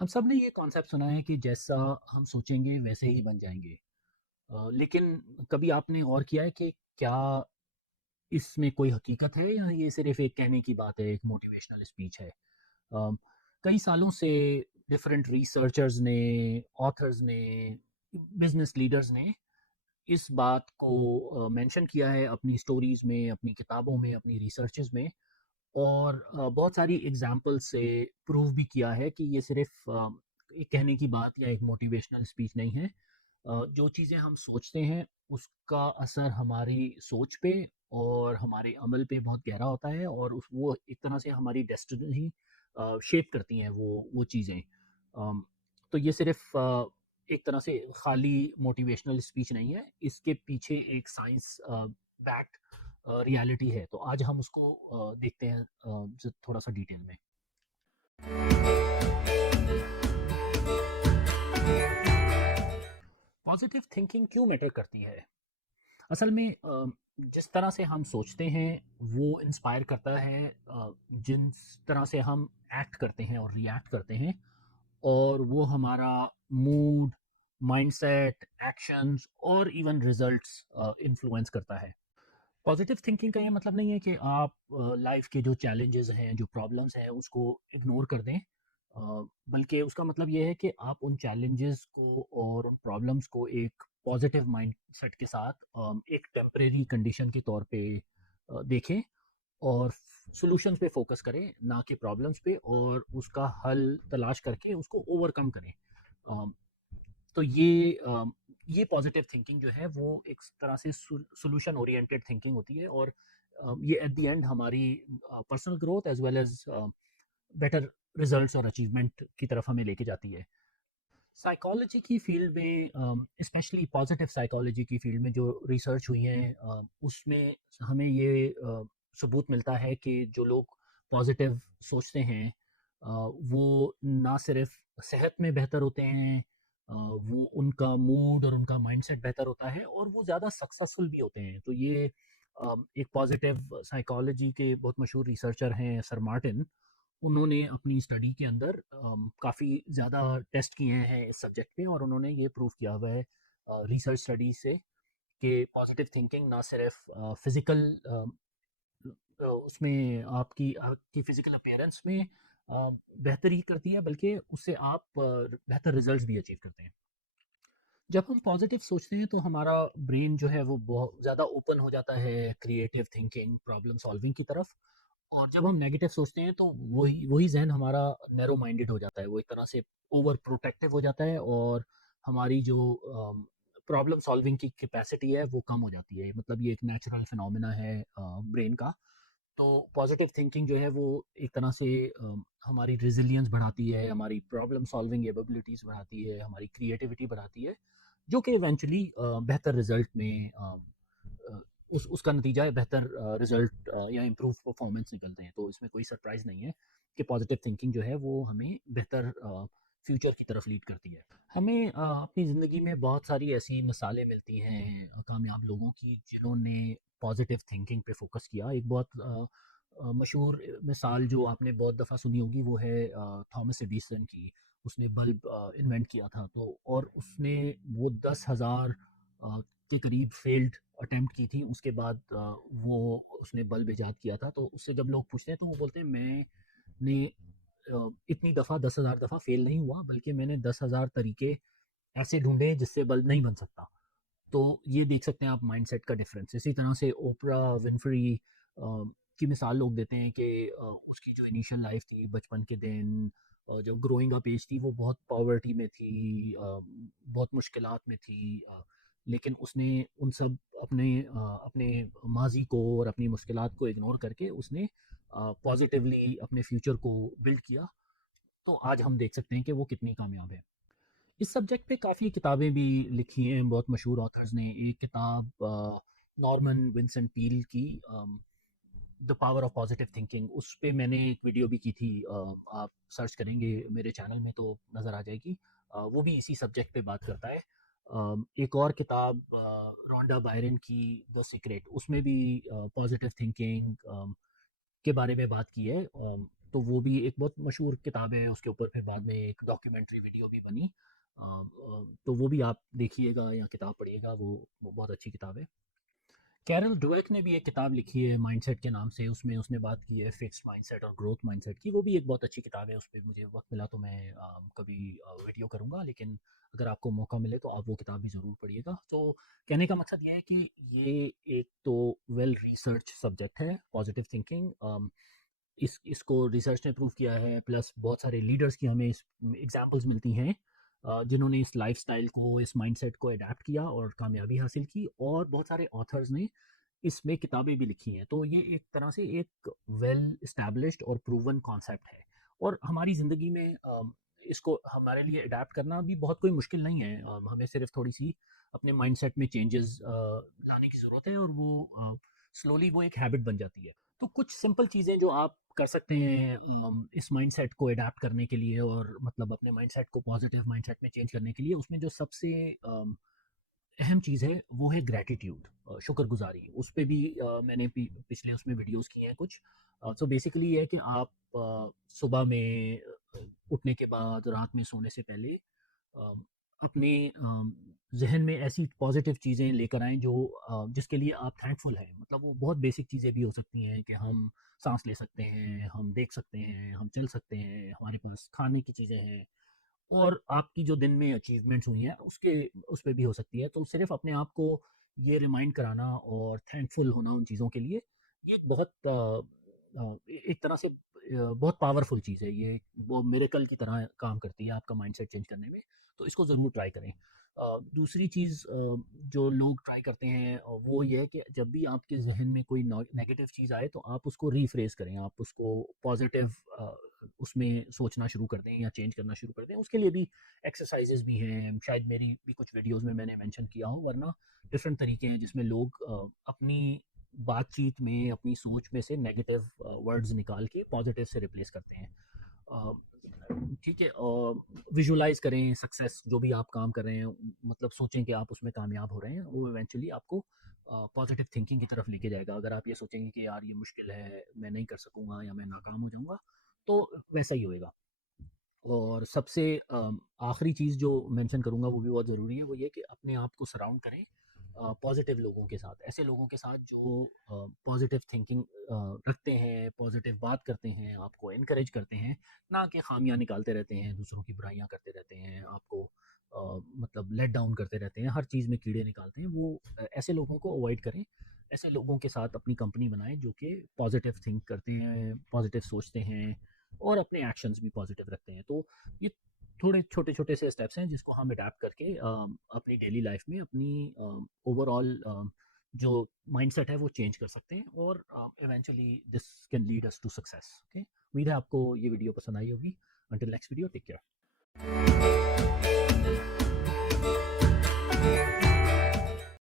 हम सब ने ये कॉन्सेप्ट सुना है कि जैसा हम सोचेंगे वैसे ही बन जाएँगे। लेकिन कभी आपने गौर किया है कि क्या इसमें कोई हकीकत है या ये सिर्फ़ एक कहने की बात है, एक मोटिवेशनल स्पीच है? कई सालों से डिफरेंट रिसर्चर्स ने, ऑथर्स ने, बिज़नेस लीडर्स ने इस बात को मेंशन किया है अपनी स्टोरीज़ में, अपनी किताबों में, अपनी रिसर्चेज़ में और बहुत सारी एग्ज़ाम्पल से प्रूव भी किया है कि ये सिर्फ़ एक कहने की बात या एक मोटिवेशनल स्पीच नहीं है। जो चीज़ें हम सोचते हैं, उसका असर हमारी सोच पे और हमारे अमल पे बहुत गहरा होता है और वो एक तरह से हमारी डेस्टिनी ही शेप करती हैं वो चीज़ें। तो ये सिर्फ़ एक तरह से खाली मोटिवेशनल स्पीच नहीं है, इसके पीछे एक साइंस बैक्ड रियलिटी है। तो आज हम उसको देखते हैं थोड़ा-सा डिटेल में। पॉजिटिव थिंकिंग क्यों मैटर करती है? असल में जिस तरह से हम सोचते हैं वो इंस्पायर करता है जिस तरह से हम एक्ट करते हैं और रिएक्ट करते हैं और वो हमारा मूड, माइंडसेट, एक्शंस और इवन रिजल्ट्स इन्फ्लुएंस करता है। पॉजिटिव थिंकिंग का ये मतलब नहीं है कि आप लाइफ के जो चैलेंजेस हैं, जो प्रॉब्लम्स हैं, उसको इग्नोर कर दें। बल्कि उसका मतलब ये है कि आप उन चैलेंजेस को और उन प्रॉब्लम्स को एक पॉजिटिव माइंडसेट के साथ एक टेम्परेरी कंडीशन के तौर पे देखें और सॉल्यूशंस पे फोकस करें, ना कि प्रॉब्लम्स पे और उसका हल तलाश करके उसको ओवरकम करें। अम, तो ये पॉजिटिव थिंकिंग जो है वो एक तरह से सॉल्यूशन ओरिएंटेड थिंकिंग होती है और ये एट द एंड हमारी personal growth as well as better results और अचीवमेंट की तरफ हमें लेके जाती है। साइकोलॉजी की फील्ड में स्पेशली पॉजिटिव साइकोलॉजी की फील्ड में जो रिसर्च हुई है उसमें हमें ये सबूत मिलता है कि जो लोग पॉजिटिव सोचते हैं वो ना सिर्फ सेहत में बेहतर होते हैं, वो उनका मूड और उनका माइंडसेट बेहतर होता है और वो ज़्यादा सक्सेसफुल भी होते हैं। तो ये एक पॉजिटिव साइकोलॉजी के बहुत मशहूर रिसर्चर हैं सर मार्टिन। उन्होंने अपनी स्टडी के अंदर काफ़ी ज़्यादा टेस्ट किए हैं इस सब्जेक्ट पे और उन्होंने ये प्रूव किया हुआ है रिसर्च स्टडी से कि पॉजिटिव थिंकिंग ना सिर्फ फिज़िकल उसमें आपकी आपकी फिज़िकल अपीयरेंस में बेहतरी करती है बल्कि उससे आप बेहतर रिजल्ट्स भी अचीव करते हैं। जब हम पॉजिटिव सोचते हैं तो हमारा ब्रेन जो है वो बहुत ज़्यादा ओपन हो जाता है क्रिएटिव थिंकिंग, प्रॉब्लम सॉल्विंग की तरफ। और जब हम नेगेटिव सोचते हैं तो वही वही ज़हन हमारा नैरो माइंडेड हो जाता है। वो एक तरह से ओवर प्रोटेक्टिव हो जाता है और हमारी जो प्रॉब्लम सॉल्विंग की कैपेसिटी है वो कम हो जाती है। मतलब ये एक नेचुरल फिनोमेना है ब्रेन का। तो पॉजिटिव थिंकिंग जो है वो एक तरह से हमारी रेज़िलियंस बढ़ाती है, हमारी प्रॉब्लम सॉल्विंग एबिलिटीज़ बढ़ाती है, हमारी क्रिएटिविटी बढ़ाती है, जो कि इवेंचुअली बेहतर रिज़ल्ट में अ, उसका नतीजा है बेहतर रिज़ल्ट या इम्प्रूव परफॉर्मेंस निकलते हैं। तो इसमें कोई सरप्राइज़ नहीं है कि पॉजिटिव थिंकिंग जो है वो हमें बेहतर फ्यूचर की तरफ लीड करती है। हमें अपनी ज़िंदगी में बहुत सारी ऐसी मिसालें मिलती हैं कामयाब लोगों की जिन्होंने पॉजिटिव थिंकिंग पे फ़ोकस किया। एक बहुत मशहूर मिसाल जो आपने बहुत दफ़ा सुनी होगी वो है थॉमस एडिसन की। उसने बल्ब इन्वेंट किया था तो और उसने वो 10,000 के करीब फेल्ड अटेम्प्ट की थी। उसके बाद वो उसने बल्ब इजाद किया था। तो उससे जब लोग पूछते हैं तो वो बोलते हैं मैंने इतनी दफ़ा 10,000 दफ़ा फेल नहीं हुआ बल्कि मैंने 10,000 तरीके ऐसे ढूँढे जिससे बल्ब नहीं बन सकता। तो ये देख सकते हैं आप माइंडसेट का डिफरेंस। इसी तरह से ओपरा विन्फ्री की मिसाल लोग देते हैं कि उसकी जो इनिशियल लाइफ थी, बचपन के दिन, जब ग्रोइंग अप एज थी, वो बहुत पॉवर्टी में थी, बहुत मुश्किलात में थी, लेकिन उसने उन सब अपने माजी को और अपनी मुश्किलात को इग्नोर करके उसने पॉजिटिवली अपने फ्यूचर को बिल्ड किया। तो आज हम देख सकते हैं कि वो कितनी कामयाब है। इस सब्जेक्ट पे काफ़ी किताबें भी लिखी हैं बहुत मशहूर ऑथर्स ने। एक किताब नॉर्मन विंसेंट पील की the power of positive thinking, उस पे मैंने एक वीडियो भी की थी। आप सर्च करेंगे मेरे चैनल में तो नज़र आ जाएगी। वो भी इसी सब्जेक्ट पे बात करता है। एक और किताब रोंडा बायरन की द सीक्रेट, उसमें भी पॉजिटिव थिंकिंग के बारे में बात की है। तो वो भी एक बहुत मशहूर किताब है, उसके ऊपर फिर बाद में एक डॉक्यूमेंट्री वीडियो भी बनी। तो वो भी आप देखिएगा या किताब पढ़िएगा, वो बहुत अच्छी किताब है। कैरल ड्वेक ने भी एक किताब लिखी है माइंडसेट के नाम से, उसमें उसने बात की है फिक्स्ड माइंडसेट और ग्रोथ माइंडसेट की। वो भी एक बहुत अच्छी किताब है, उस पे मुझे वक्त मिला तो मैं कभी वीडियो करूँगा, लेकिन अगर आपको मौका मिले तो आप वो किताब भी ज़रूर पढ़िएगा। तो कहने का मकसद ये है कि ये एक तो वेल रिसर्च सब्जेक्ट है पॉजिटिव थिंकिंग। इसको रिसर्च ने प्रूव किया है, प्लस बहुत सारे लीडर्स की हमें इस एग्जांपल्स मिलती हैं जिन्होंने इस लाइफस्टाइल को, इस माइंडसेट को अडेप्ट किया और कामयाबी हासिल की, और बहुत सारे ऑथर्स ने इसमें किताबें भी लिखी हैं। तो ये एक तरह से एक वेल एस्टैब्लिश्ड और प्रूवन कॉन्सेप्ट है, और हमारी ज़िंदगी में इसको हमारे लिए अडेप्ट करना भी बहुत कोई मुश्किल नहीं है। हमें सिर्फ थोड़ी सी अपने माइंडसेट में चेंजेस लाने की ज़रूरत है, और वो स्लोली वो एक हैबिट बन जाती है। तो कुछ सिंपल चीज़ें जो आप कर सकते हैं इस माइंडसेट को अडेप्ट करने के लिए, और मतलब अपने माइंडसेट को पॉजिटिव माइंडसेट में चेंज करने के लिए, उसमें जो सबसे अहम चीज़ है वो है ग्रैटिट्यूड, शुक्रगुज़ारी। उस पे भी मैंने पिछले उसमें वीडियोज़ किए हैं कुछ। सो बेसिकली ये है कि आप सुबह में उठने के बाद, रात में सोने से पहले अ, अपने ज़हन में ऐसी पॉज़िटिव चीज़ें लेकर आएँ जो जिसके लिए आप थैंकफुल हैं। मतलब वो बहुत बेसिक चीज़ें भी हो सकती हैं कि हम साँस ले सकते हैं, हम देख सकते हैं, हम चल सकते हैं, हमारे पास खाने की चीज़ें हैं, और आपकी जो दिन में अचीवमेंट्स हुई हैं उसके उस पे भी हो सकती है। तो सिर्फ़ अपने आप को ये रिमाइंड कराना और थैंकफुल होना उन चीज़ों के लिए, ये एक बहुत एक तरह से बहुत पावरफुल चीज़ है ये। वो मिरेकल की तरह काम करती है आपका माइंडसेट चेंज करने में। तो इसको ज़रूर ट्राई करें। दूसरी चीज़ जो लोग ट्राई करते हैं वो ये है कि जब भी आपके ज़हन में कोई नेगेटिव चीज़ आए तो आप उसको रीफ्रेज़ करें, आप उसको पॉज़िटिव उसमें सोचना शुरू कर दें या चेंज करना शुरू कर दें। उसके लिए भी एक्सरसाइज़ेज़ भी हैं, शायद मेरी भी कुछ वीडियोज़ में मैंने मेंशन किया हो, वरना डिफरेंट तरीके हैं जिसमें लोग अपनी बातचीत में, अपनी सोच में से नेगेटिव वर्ड्स निकाल के पॉज़िटिव से रिप्लेस करते हैं। अ, ठीक है, विजुअलाइज़ करें सक्सेस, जो भी आप काम कर रहे हैं, मतलब सोचें कि आप उसमें कामयाब हो रहे हैं, वो इवेंचुअली आपको पॉजिटिव थिंकिंग की तरफ लेके जाएगा। अगर आप ये सोचेंगे कि यार ये मुश्किल है, मैं नहीं कर सकूँगा या मैं नाकाम हो जाऊँगा, तो वैसा ही होएगा। और सबसे आखिरी चीज़ जो मेंशन करूँगा वो भी बहुत ज़रूरी है, वो ये कि अपने आप को सराउंड करें पॉजिटिव लोगों के साथ, ऐसे लोगों के साथ जो पॉजिटिव थिंकिंग रखते हैं, पॉजिटिव बात करते हैं, आपको एनकरेज करते हैं, ना कि खामियां निकालते रहते हैं, दूसरों की बुराइयां करते रहते हैं, आपको मतलब लेट डाउन करते रहते हैं, हर चीज़ में कीड़े निकालते हैं। वो ऐसे लोगों को अवॉइड करें। ऐसे लोगों के साथ अपनी कंपनी बनाएं जो कि पॉजिटिव थिंक करते हैं, पॉजिटिव सोचते हैं, और अपने एक्शंस भी पॉजिटिव रखते हैं। तो ये थोड़े छोटे-छोटे से स्टेप्स हैं जिसको हम अडैप्ट करके अपनी डेली लाइफ में अपनी ओवरऑल जो माइंडसेट है वो चेंज कर सकते हैं, और eventually this can lead us to success. Okay, उम्मीद है आपको ये वीडियो पसंद आई होगी। Until next video, take care.